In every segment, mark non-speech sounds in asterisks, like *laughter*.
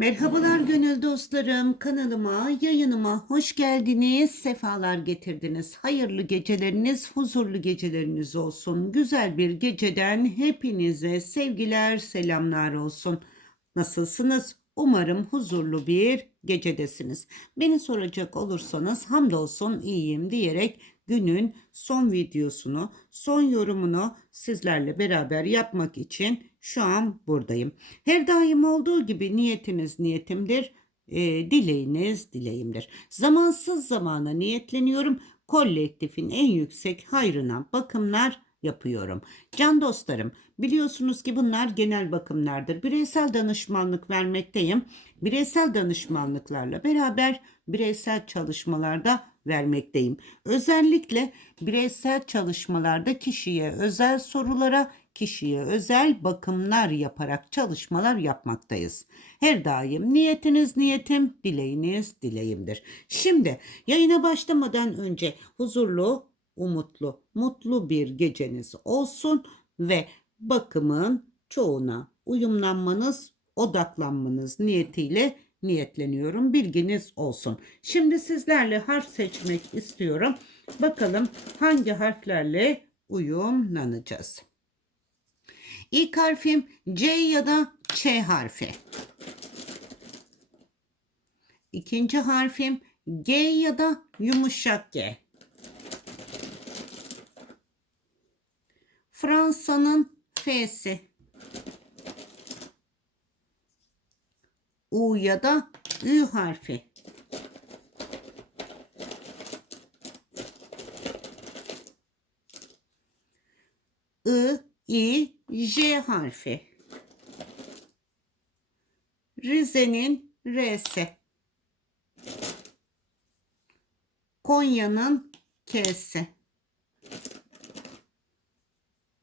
Merhabalar gönül dostlarım. Kanalıma, yayınıma hoş geldiniz. Sefalar getirdiniz. Hayırlı geceleriniz, huzurlu geceleriniz olsun. Güzel bir geceden hepinize sevgiler, selamlar olsun. Nasılsınız? Umarım huzurlu bir gecedesiniz. Beni soracak olursanız hamdolsun iyiyim diyerek günün son videosunu, son yorumunu sizlerle beraber yapmak için şu an buradayım. Her daim olduğu gibi niyetiniz niyetimdir, e, dileğiniz dileğimdir. Zamansız zamana niyetleniyorum. Kolektifin en yüksek hayrına bakımlar yapıyorum. Can dostlarım, biliyorsunuz ki bunlar genel bakımlardır. Bireysel danışmanlık vermekteyim. Bireysel danışmanlıklarla beraber bireysel çalışmalarda vermekteyim. Özellikle bireysel çalışmalarda kişiye özel sorulara, kişiye özel bakımlar yaparak çalışmalar yapmaktayız. Her daim niyetiniz niyetim, dileğiniz dileğimdir. Şimdi yayına başlamadan önce huzurlu, umutlu, mutlu bir geceniz olsun ve bakımın çoğuna uyumlanmanız, odaklanmanız niyetiyle niyetleniyorum. Bilginiz olsun. Şimdi sizlerle harf seçmek istiyorum. Bakalım hangi harflerle uyumlanacağız. İlk harfim C ya da Ç harfi. İkinci harfim G ya da yumuşak G. Fransa'nın F'si. U ya da Ü harfi. I, I, J harfi. Rize'nin R'si. Konya'nın K'si.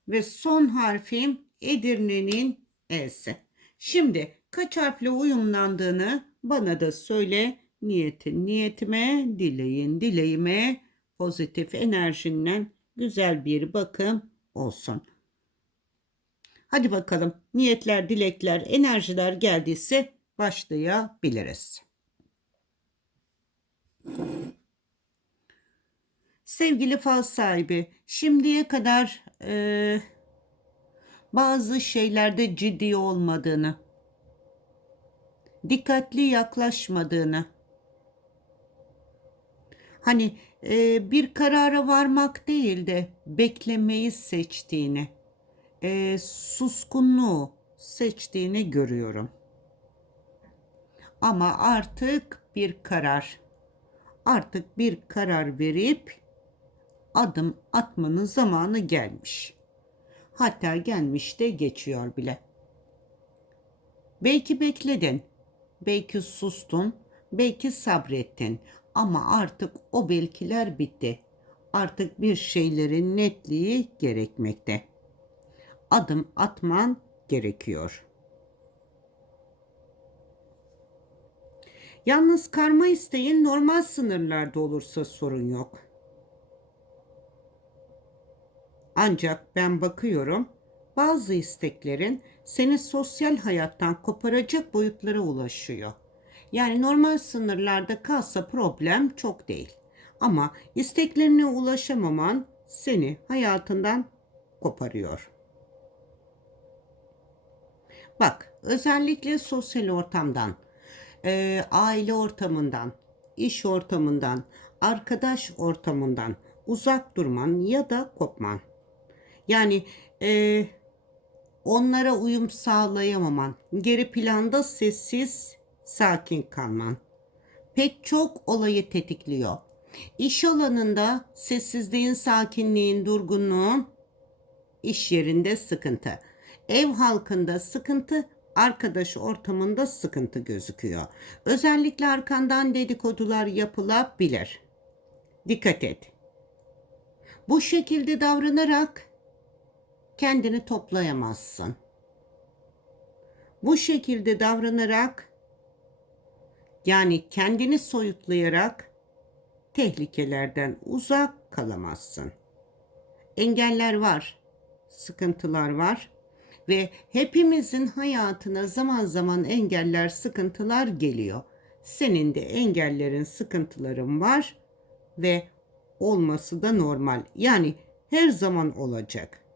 Ve son harfim Edirne'nin E'si. Şimdi kaç harfle uyumlandığını bana da söyle. Niyetin niyetime, dileğin dileğime, pozitif enerjinden güzel bir bakım olsun. Hadi bakalım niyetler, dilekler, enerjiler geldiyse başlayabiliriz. Sevgili fal sahibi, şimdiye kadar e, bazı şeylerde ciddi olmadığını, dikkatli yaklaşmadığını, hani e, bir karara varmak değil de beklemeyi seçtiğini, e, suskunluğu seçtiğini görüyorum. Ama artık bir karar, artık bir karar verip adım atmanın zamanı gelmiş. Hatta gelmiş de geçiyor bile. Belki bekledin, belki sustun, belki sabrettin ama artık o belkiler bitti. Artık bir şeylerin netliği gerekmekte. Adım atman gerekiyor. Yalnız karma isteğin normal sınırlarda olursa sorun yok. Ancak ben bakıyorum bazı isteklerin seni sosyal hayattan koparacak boyutlara ulaşıyor. Yani normal sınırlarda kalsa problem çok değil. Ama isteklerine ulaşamaman seni hayatından koparıyor. Bak özellikle sosyal ortamdan, e, aile ortamından, iş ortamından, arkadaş ortamından uzak durman ya da kopman. Yani e, onlara uyum sağlayamaman, geri planda sessiz, sakin kalman pek çok olayı tetikliyor. İş alanında sessizliğin, sakinliğin, durgunluğun, iş yerinde sıkıntı. Ev halkında sıkıntı, arkadaş ortamında sıkıntı gözüküyor. Özellikle arkandan dedikodular yapılabilir. Dikkat et. Bu şekilde davranarak kendini toplayamazsın. Bu şekilde davranarak yani kendini soyutlayarak tehlikelerden uzak kalamazsın. Engeller var, sıkıntılar var ve hepimizin hayatına zaman zaman engeller, sıkıntılar geliyor. Senin de engellerin, sıkıntıların var ve olması da normal. Yani her zaman olacak.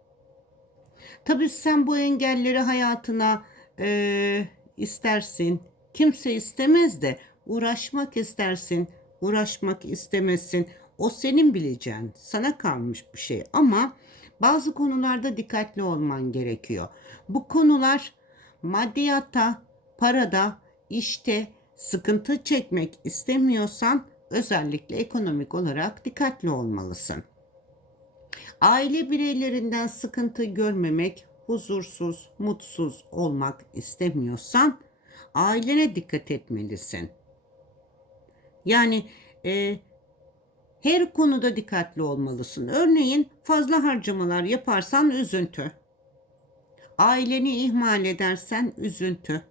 Tabii sen bu engelleri hayatına eee, istersin. Kimse istemez de uğraşmak istersin. Uğraşmak istemezsin. O senin bileceğin. Sana kalmış bir şey. Ama bazı konularda dikkatli olman gerekiyor. Bu konular maddiyatta, parada, işte sıkıntı çekmek istemiyorsan özellikle ekonomik olarak dikkatli olmalısın. Aile bireylerinden sıkıntı görmemek, huzursuz, mutsuz olmak istemiyorsan ailene dikkat etmelisin. Yani e, her konuda dikkatli olmalısın. Örneğin fazla harcamalar yaparsan üzüntü. Aileni ihmal edersen üzüntü.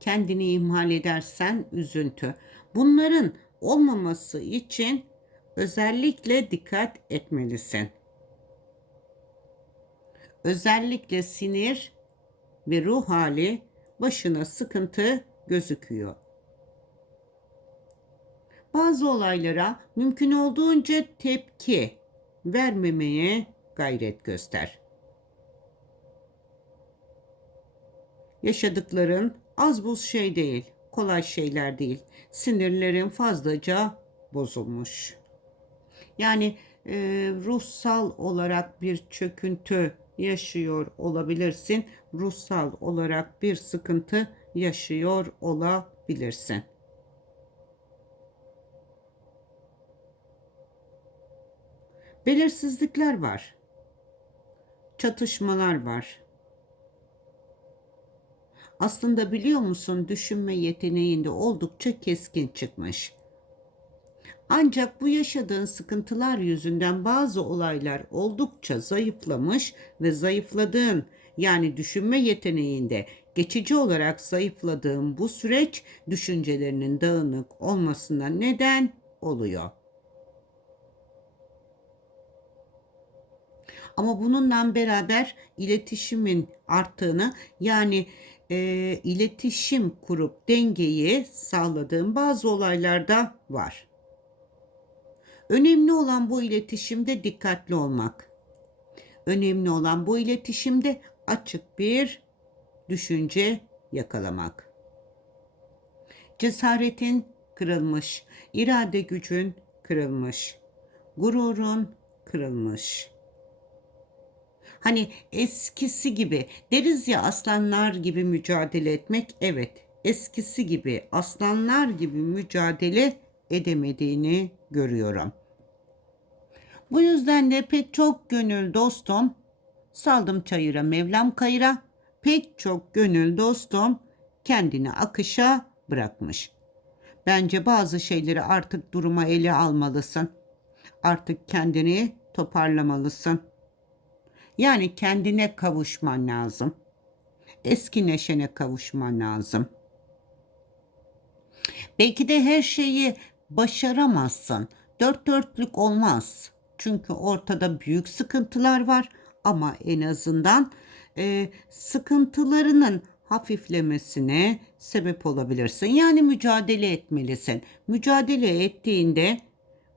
Kendini ihmal edersen üzüntü. Bunların olmaması için özellikle dikkat etmelisin. Özellikle sinir ve ruh hali başına sıkıntı gözüküyor. Bazı olaylara mümkün olduğunca tepki vermemeye gayret göster. Yaşadıkların az buz şey değil, kolay şeyler değil. Sinirlerin fazlaca bozulmuş. Yani e, ruhsal olarak bir çöküntü yaşıyor olabilirsin. Ruhsal olarak bir sıkıntı yaşıyor olabilirsin. Belirsizlikler var. Çatışmalar var. Aslında biliyor musun düşünme yeteneğinde oldukça keskin çıkmış. Ancak bu yaşadığın sıkıntılar yüzünden bazı olaylar oldukça zayıflamış ve zayıfladığın yani düşünme yeteneğinde geçici olarak zayıfladığın bu süreç düşüncelerinin dağınık olmasına neden oluyor. Ama bununla beraber iletişimin arttığını yani e, iletişim kurup dengeyi sağladığın bazı olaylarda var. Önemli olan bu iletişimde dikkatli olmak. Önemli olan bu iletişimde açık bir düşünce yakalamak. Cesaretin kırılmış, irade gücün kırılmış, gururun kırılmış. Hani eskisi gibi deriz ya aslanlar gibi mücadele etmek evet eskisi gibi aslanlar gibi mücadele edemediğini görüyorum. Bu yüzden de pek çok gönül dostum saldım çayıra Mevlam kayıra pek çok gönül dostum kendini akışa bırakmış. Bence bazı şeyleri artık duruma ele almalısın. Artık kendini toparlamalısın. Yani kendine kavuşman lazım. Eski neşene kavuşman lazım. Belki de her şeyi başaramazsın. Dört dörtlük olmaz. Çünkü ortada büyük sıkıntılar var ama en azından e, sıkıntılarının hafiflemesine sebep olabilirsin. Yani mücadele etmelisin. Mücadele ettiğinde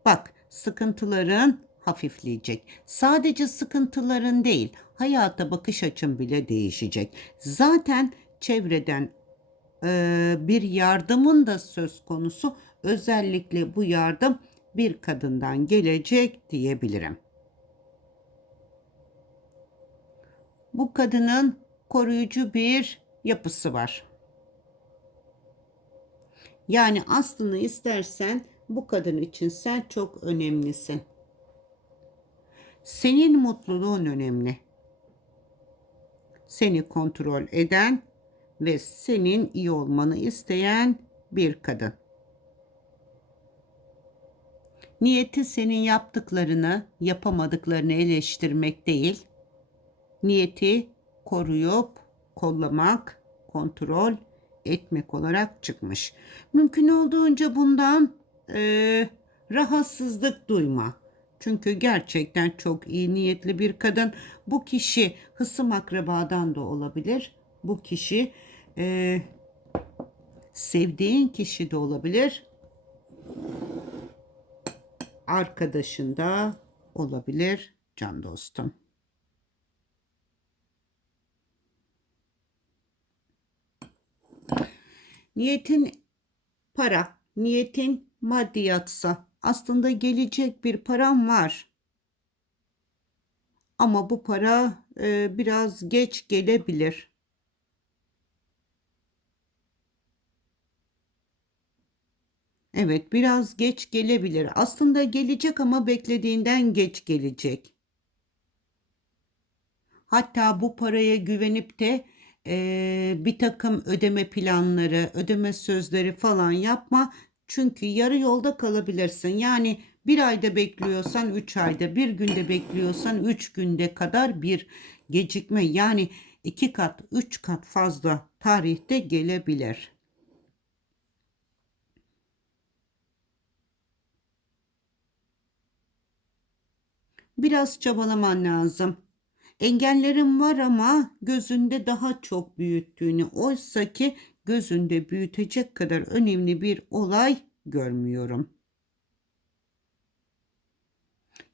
bak sıkıntıların hafifleyecek. Sadece sıkıntıların değil, hayata bakış açın bile değişecek. Zaten çevreden e, bir yardımın da söz konusu. Özellikle bu yardım bir kadından gelecek diyebilirim. Bu kadının koruyucu bir yapısı var. Yani aslını istersen bu kadın için sen çok önemlisin. Senin mutluluğun önemli. Seni kontrol eden ve senin iyi olmanı isteyen bir kadın. Niyeti senin yaptıklarını, yapamadıklarını eleştirmek değil. Niyeti koruyup kollamak, kontrol etmek olarak çıkmış. Mümkün olduğunca bundan e, rahatsızlık duyma. Çünkü gerçekten çok iyi niyetli bir kadın. Bu kişi hısım akrabadan da olabilir. Bu kişi e, sevdiğin kişi de olabilir. Arkadaşında olabilir can dostum. Niyetin para, niyetin maddiyatsa aslında gelecek bir param var. Ama bu para e, biraz geç gelebilir. Evet, biraz geç gelebilir. Aslında gelecek ama beklediğinden geç gelecek. Hatta bu paraya güvenip de e, bir takım ödeme planları, ödeme sözleri falan yapma. Çünkü yarı yolda kalabilirsin. Yani bir ayda bekliyorsan üç ayda, bir günde bekliyorsan üç günde kadar bir gecikme. Yani iki kat, üç kat fazla tarihte gelebilir. Biraz çabalaman lazım. Engellerim var ama gözünde daha çok büyüttüğünü, oysa ki gözünde büyütecek kadar önemli bir olay görmüyorum.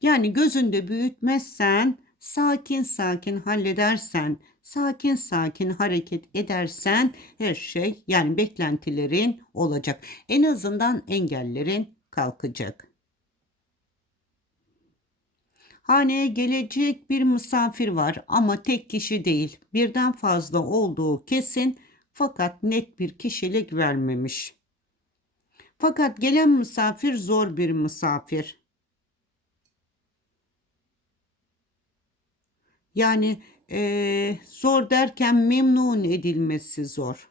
Yani gözünde büyütmezsen, sakin sakin halledersen, sakin sakin hareket edersen her şey yani beklentilerin olacak. En azından engellerin kalkacak. Haneye gelecek bir misafir var ama tek kişi değil. Birden fazla olduğu kesin fakat net bir kişilik vermemiş. Fakat gelen misafir zor bir misafir. Yani e, zor derken memnun edilmesi zor.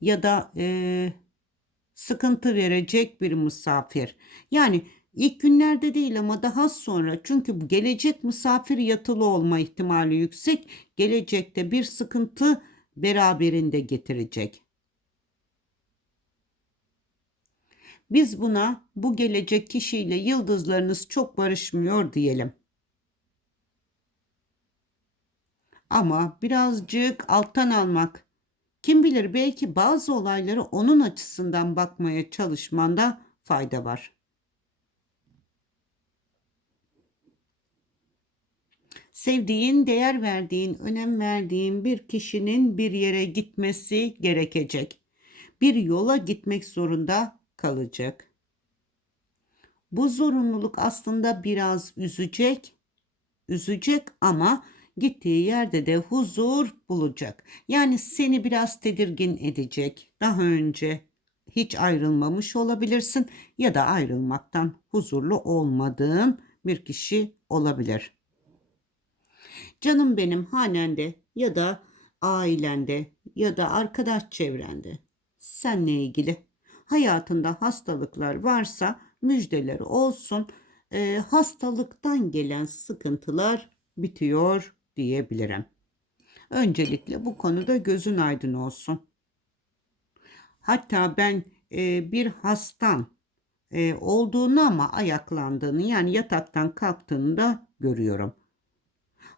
Ya da e, sıkıntı verecek bir misafir. Yani İlk günlerde değil ama daha sonra çünkü gelecek misafir yatılı olma ihtimali yüksek. Gelecekte bir sıkıntı beraberinde getirecek. Biz buna bu gelecek kişiyle yıldızlarınız çok barışmıyor diyelim. Ama birazcık alttan almak. Kim bilir belki bazı olayları onun açısından bakmaya çalışmanda fayda var. Sevdiğin, değer verdiğin, önem verdiğin bir kişinin bir yere gitmesi gerekecek. Bir yola gitmek zorunda kalacak. Bu zorunluluk aslında biraz üzecek, üzecek ama gittiği yerde de huzur bulacak. Yani seni biraz tedirgin edecek. Daha önce hiç ayrılmamış olabilirsin ya da ayrılmaktan huzurlu olmadığın bir kişi olabilir. Canım benim hanende ya da ailende ya da arkadaş çevrende seninle ilgili hayatında hastalıklar varsa müjdeler olsun. E, hastalıktan gelen sıkıntılar bitiyor diyebilirim. Öncelikle bu konuda gözün aydın olsun. Hatta ben e, bir hastan e, olduğunu ama ayaklandığını yani yataktan kalktığını da görüyorum.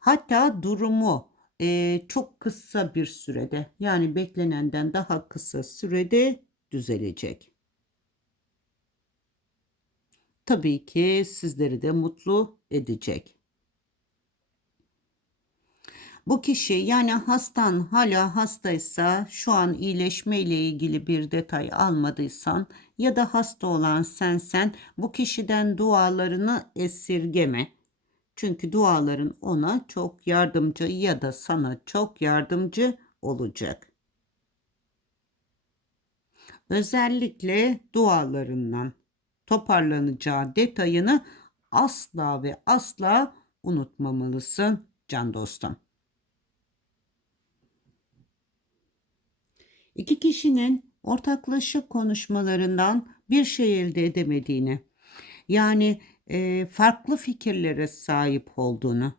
Hatta durumu e, çok kısa bir sürede yani beklenenden daha kısa sürede düzelecek. Tabii ki sizleri de mutlu edecek. Bu kişi yani hastan hala hastaysa şu an iyileşme ile ilgili bir detay almadıysan ya da hasta olan sensen bu kişiden dualarını esirgeme. Çünkü duaların ona çok yardımcı ya da sana çok yardımcı olacak. Özellikle dualarından toparlanacağı detayını asla ve asla unutmamalısın can dostum. İki kişinin ortaklaşa konuşmalarından bir şey elde edemediğini, yani e, farklı fikirlere sahip olduğunu,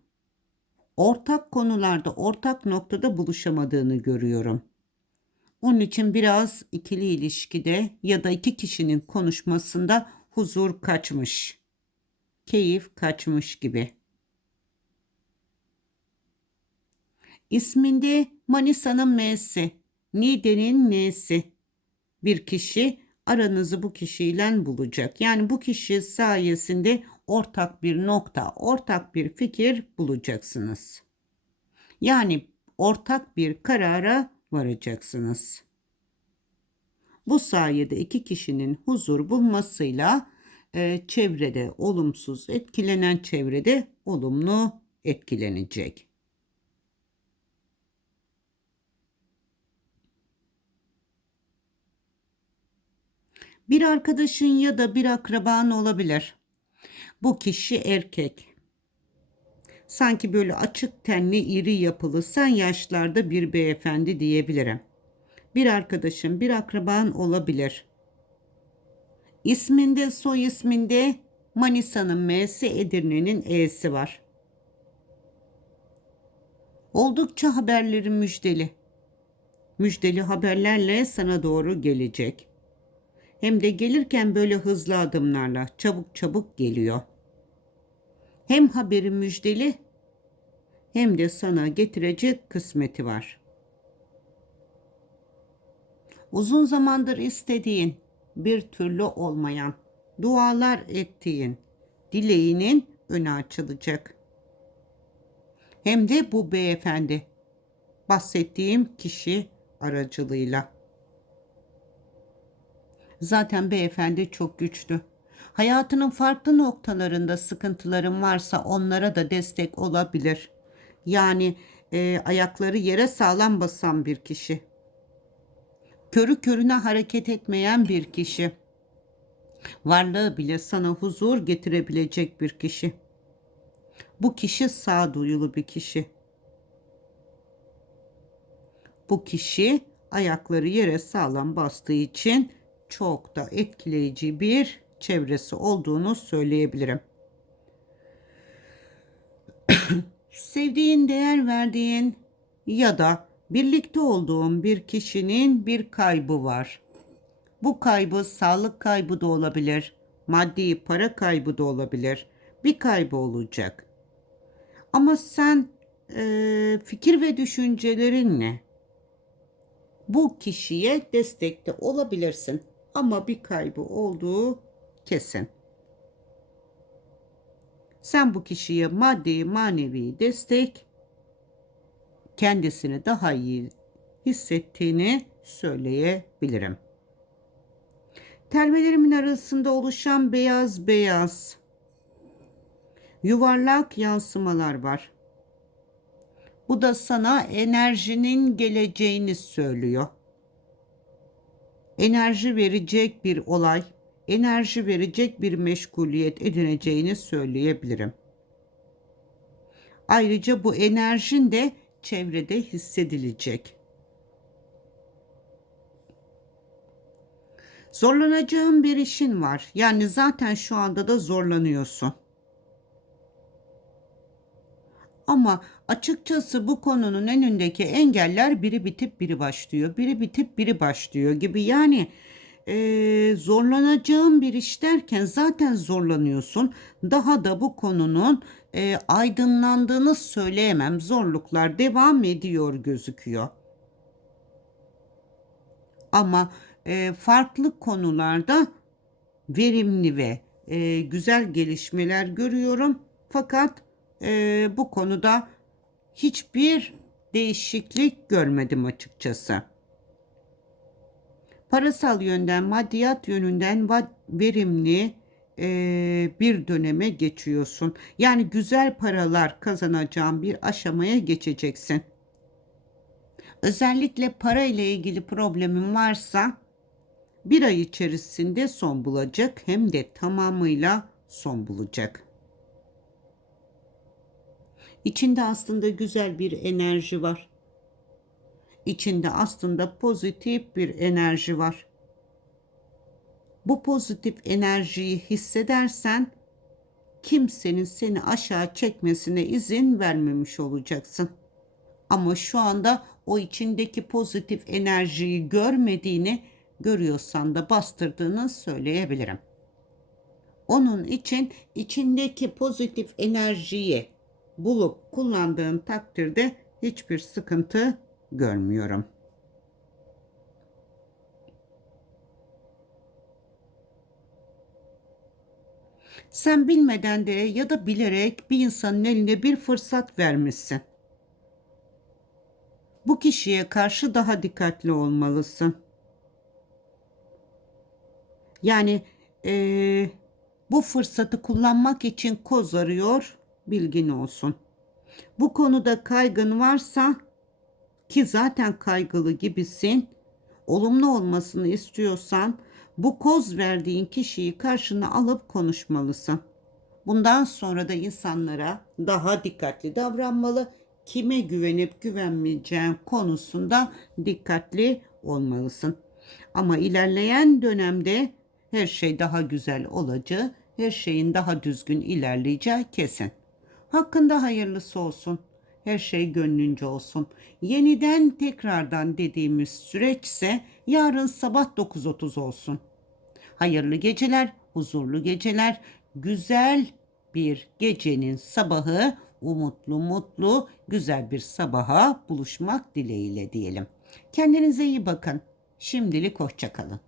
ortak konularda, ortak noktada buluşamadığını görüyorum. Onun için biraz ikili ilişkide ya da iki kişinin konuşmasında huzur kaçmış. keyif kaçmış gibi. İsminde Manisa'nın M'si, Niğde'nin N'si. Bir kişi aranızı bu kişiyle bulacak. Yani bu kişi sayesinde ortak bir nokta, ortak bir fikir bulacaksınız. Yani ortak bir karara varacaksınız. Bu sayede iki kişinin huzur bulmasıyla e, çevrede olumsuz etkilenen çevrede olumlu etkilenecek. Bir arkadaşın ya da bir akraban olabilir. Bu kişi erkek. Sanki böyle açık tenli, iri yapılı, sen yaşlarda bir beyefendi diyebilirim. Bir arkadaşın, bir akraban olabilir. İsminde, soy isminde Manisa'nın M'si, Edirne'nin E'si var. Oldukça haberleri müjdeli. Müjdeli haberlerle sana doğru gelecek. Hem de gelirken böyle hızlı adımlarla çabuk çabuk geliyor. Hem haberi müjdeli hem de sana getirecek kısmeti var. Uzun zamandır istediğin, bir türlü olmayan, dualar ettiğin dileğinin önü açılacak. Hem de bu beyefendi bahsettiğim kişi aracılığıyla. Zaten beyefendi çok güçlü. Hayatının farklı noktalarında sıkıntıların varsa onlara da destek olabilir. Yani e, ayakları yere sağlam basan bir kişi. Körü körüne hareket etmeyen bir kişi. Varlığı bile sana huzur getirebilecek bir kişi. Bu kişi sağduyulu bir kişi. Bu kişi ayakları yere sağlam bastığı için çok da etkileyici bir çevresi olduğunu söyleyebilirim. *clears throat* Sevdiğin, değer verdiğin ya da birlikte olduğun bir kişinin bir kaybı var. Bu kaybı sağlık kaybı da olabilir, maddi para kaybı da olabilir. Bir kaybı olacak. Ama sen e, fikir ve düşüncelerinle bu kişiye destekte olabilirsin ama bir kaybı olduğu kesin. Sen bu kişiye maddi manevi destek kendisini daha iyi hissettiğini söyleyebilirim. Telmelerimin arasında oluşan beyaz beyaz yuvarlak yansımalar var. Bu da sana enerjinin geleceğini söylüyor enerji verecek bir olay, enerji verecek bir meşguliyet edineceğini söyleyebilirim. Ayrıca bu enerjin de çevrede hissedilecek. Zorlanacağın bir işin var. Yani zaten şu anda da zorlanıyorsun. Ama açıkçası bu konunun önündeki engeller biri bitip biri başlıyor. Biri bitip biri başlıyor gibi. Yani e, zorlanacağım bir iş derken zaten zorlanıyorsun. Daha da bu konunun e, aydınlandığını söyleyemem. Zorluklar devam ediyor gözüküyor. Ama e, farklı konularda verimli ve e, güzel gelişmeler görüyorum. Fakat e, bu konuda hiçbir değişiklik görmedim açıkçası. Parasal yönden, maddiyat yönünden verimli e, bir döneme geçiyorsun. Yani güzel paralar kazanacağın bir aşamaya geçeceksin. Özellikle para ile ilgili problemin varsa bir ay içerisinde son bulacak hem de tamamıyla son bulacak. İçinde aslında güzel bir enerji var. İçinde aslında pozitif bir enerji var. Bu pozitif enerjiyi hissedersen kimsenin seni aşağı çekmesine izin vermemiş olacaksın. Ama şu anda o içindeki pozitif enerjiyi görmediğini görüyorsan da bastırdığını söyleyebilirim. Onun için içindeki pozitif enerjiyi bulup kullandığın takdirde hiçbir sıkıntı görmüyorum. Sen bilmeden de ya da bilerek bir insanın eline bir fırsat vermişsin. Bu kişiye karşı daha dikkatli olmalısın. Yani eee, bu fırsatı kullanmak için koz arıyor, bilgin olsun. Bu konuda kaygın varsa ki zaten kaygılı gibisin, olumlu olmasını istiyorsan bu koz verdiğin kişiyi karşına alıp konuşmalısın. Bundan sonra da insanlara daha dikkatli davranmalı. Kime güvenip güvenmeyeceğin konusunda dikkatli olmalısın. Ama ilerleyen dönemde her şey daha güzel olacağı, her şeyin daha düzgün ilerleyeceği kesin. Hakkında hayırlısı olsun. Her şey gönlünce olsun. Yeniden tekrardan dediğimiz süreçse yarın sabah 9.30 olsun. Hayırlı geceler, huzurlu geceler, güzel bir gecenin sabahı, umutlu mutlu, güzel bir sabaha buluşmak dileğiyle diyelim. Kendinize iyi bakın. Şimdilik hoşçakalın.